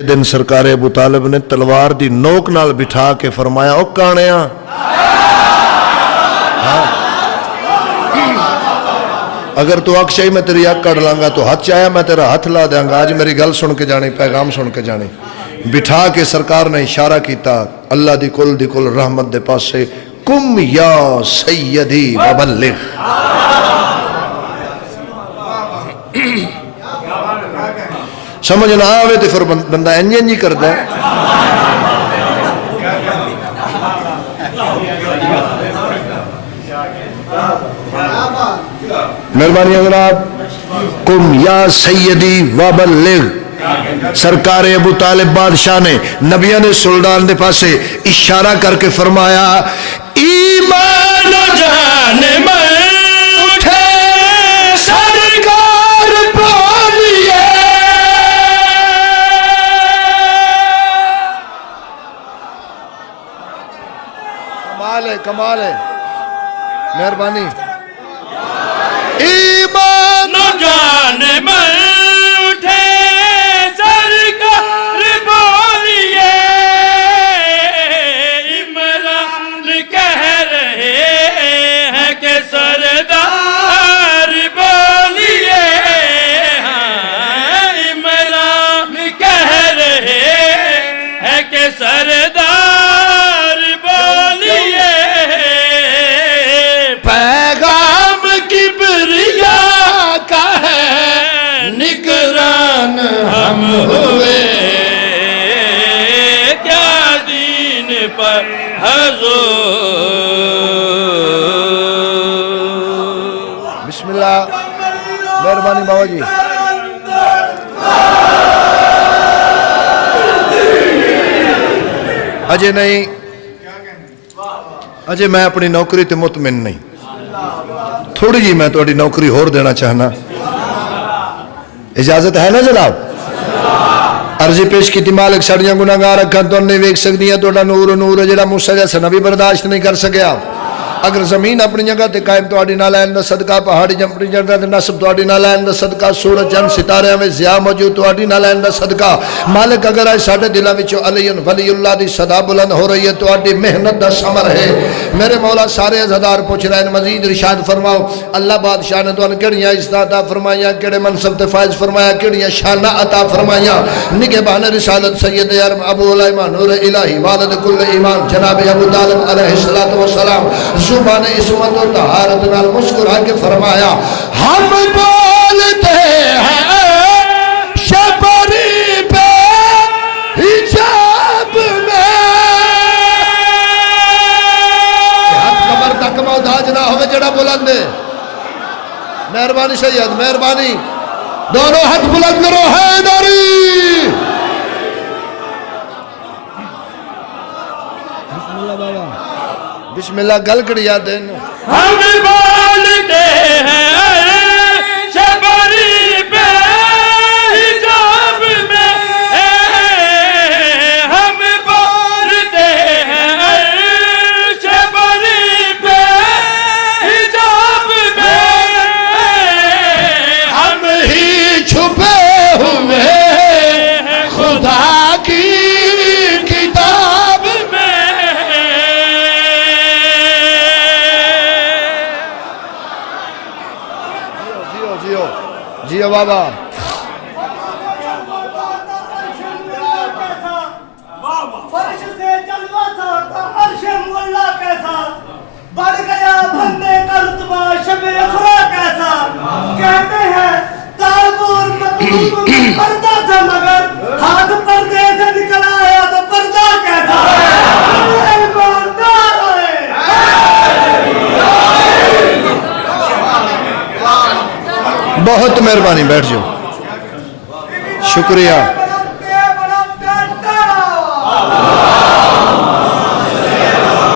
दिन सरकार अबू तालिब ने तलवार दी नोक नाल बिठा के फरमाया ओ काणिया अगर तू अक्ष मैं तेरी अख कड़ लांगा तो हाथ चाया मैं तेरा हाथ ला देंगा। आज मेरी गल सुन के जानी, पैगाम सुन के जानी। बिठा के सरकार ने इशारा किया अल्लाह दी कुल रहमत दे पासे कुम या सैयदी वबल्लिग। समझ ना आवे तो फिर बंदा इंज इंज ही करता है। मेहरबानी जनाब, कुम या सैयदी वबल्लिग। सरकार अबू तालिब बादशाह ने नबिया ने सुल्तान दे पासे इशारा करके फरमाया ईमान जाने में उठे सरकार बोलिए। कमाल है मेहरबानी। ईमान जाने में उठे सरकार बोलिए। इमरान कह रहे हैं कि सरदार बोलिए। हाँ, इमरान कह रहे हैं कि सरदार बोलिए। पैगाम किबरिया का है निगरान हम हुए। क्या दीन पर हजूर। बिस्मिल्लाह। मेहरबानी बाबा जी। अजय नहीं, अजय मैं अपनी नौकरी ते मुतमिन नहीं। थोड़ी जी मैं थोड़ी नौकरी होर देना चाहना, इजाजत है ना जनाब? अर्जी पेश की मालिक साड़ियां गुनाहगार अखां तो नहीं वेख सकदियां। तुहाडा नूर नूर है जिहड़ा मूसा जैसा नबी बर्दाश्त नहीं कर सकिया। अगर जमीन अपनी जगह ते कायम तुहाडी नाल ऐन दा सदका, पहाड़ी अपनी जगह ते नस्ब तुहाडी नाल ऐन दा सदका, सूरज चंद सितारियां में ज़िया मौजूद तुहाडी नाल ऐन दा सदका। मालिक अगर आज साडे दिलां विचों अलीयुन वलीउल्लाह दी सदा बुलंद हो रही है, तुहाडी मेहनत दा समर है। मेरे मौला सारे अज़ादार पुछ रहे हैं, मजीद इरशाद फरमाओ अल्लाह बादशाह ने तुहानू किहड़ियां इज़्ज़तां अता फरमाइयां, किहड़े मनसब ते फायज फरमाया, किहड़ियां शानां अता फरमाइयां। निके बहाने रिसालत सैयद अरब अबू उलैमा नूर इलाही वालिद कुल ईमान जनाब अबू तालिब अलैहिस्सलातु वस्सलाम जुबान इस्मत और तहारत नाल मुस्कुरा के फरमाया हम बोलते हैं शबरी पे हिजाब में। हाथ कमर तक मोहताज ना होवे जड़ा बुलंद। मेहरबानी सैयद, मेहरबानी। दोनों हाथ बुलंद करो। हैदरी बिस्मिल्लाह। गल करिया दिन हम बोलते हैं शबरी पे हिजाब में। हम बोलते हैं शबरी पे हिजाब में। हम ही छुपे हुए खुदा की किताब में जियो बाबा। फर्श से जलवा था तो अर्श मुअल्ला कैसा। बढ़ गया बंदे का रुतबा शब इस्रा कैसा। कहते हैं ताबूर मतलूब में पर्दा था मगर हाथ पर्दे से निकल आया तो पर्दा कैसा। बहुत मेहरबानी, बैठ जाओ। शुक्रिया।